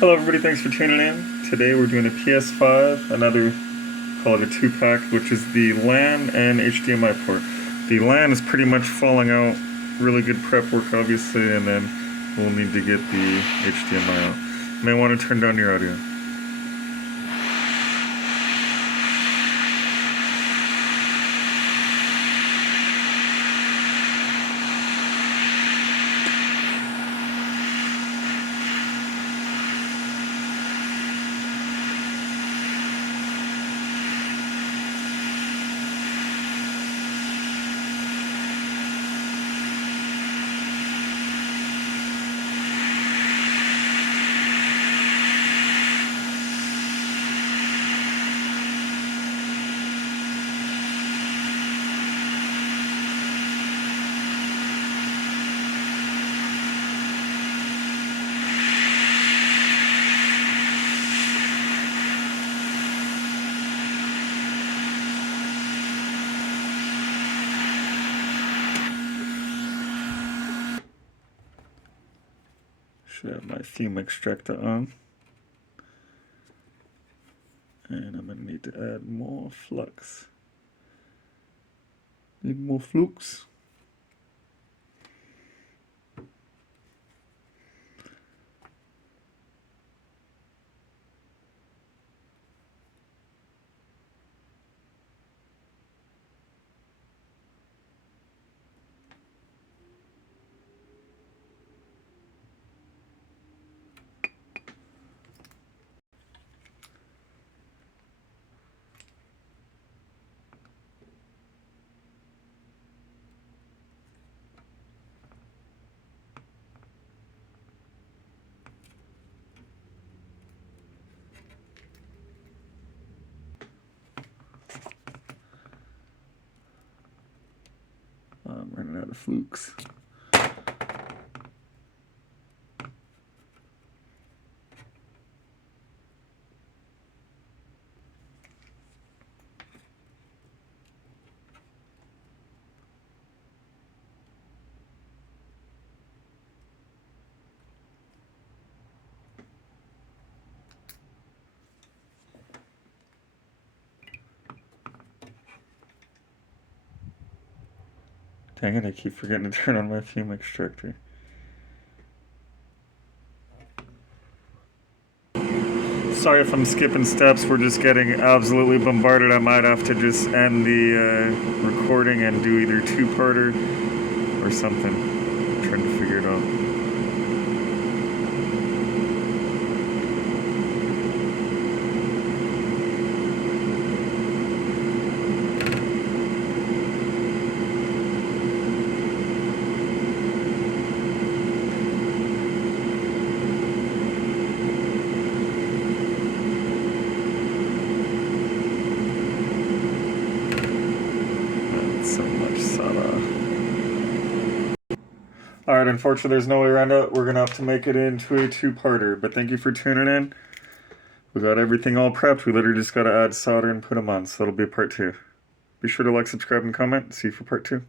Hello everybody, thanks for tuning in. Today we're doing a PS5, another, call it a 2-pack, which is the LAN and HDMI port. The LAN is pretty much falling out, really good prep work obviously, and then we'll need to get the HDMI out. You may want to turn down your audio. Should have my fume extractor on. And I'm going to need to add more flux. Need more flux. I'm running out of flukes. Dang it, I keep forgetting to turn on my fume extractor. Sorry if I'm skipping steps, we're just getting absolutely bombarded. I might have to just end the recording and do either two-parter or something. I'm trying to figure it out. Alright, unfortunately there's no way around it. We're going to have to make it into a two-parter. But thank you for tuning in. We got everything all prepped. We literally just got to add solder and put them on. So that'll be part 2. Be sure to like, subscribe, and comment. See you for part 2.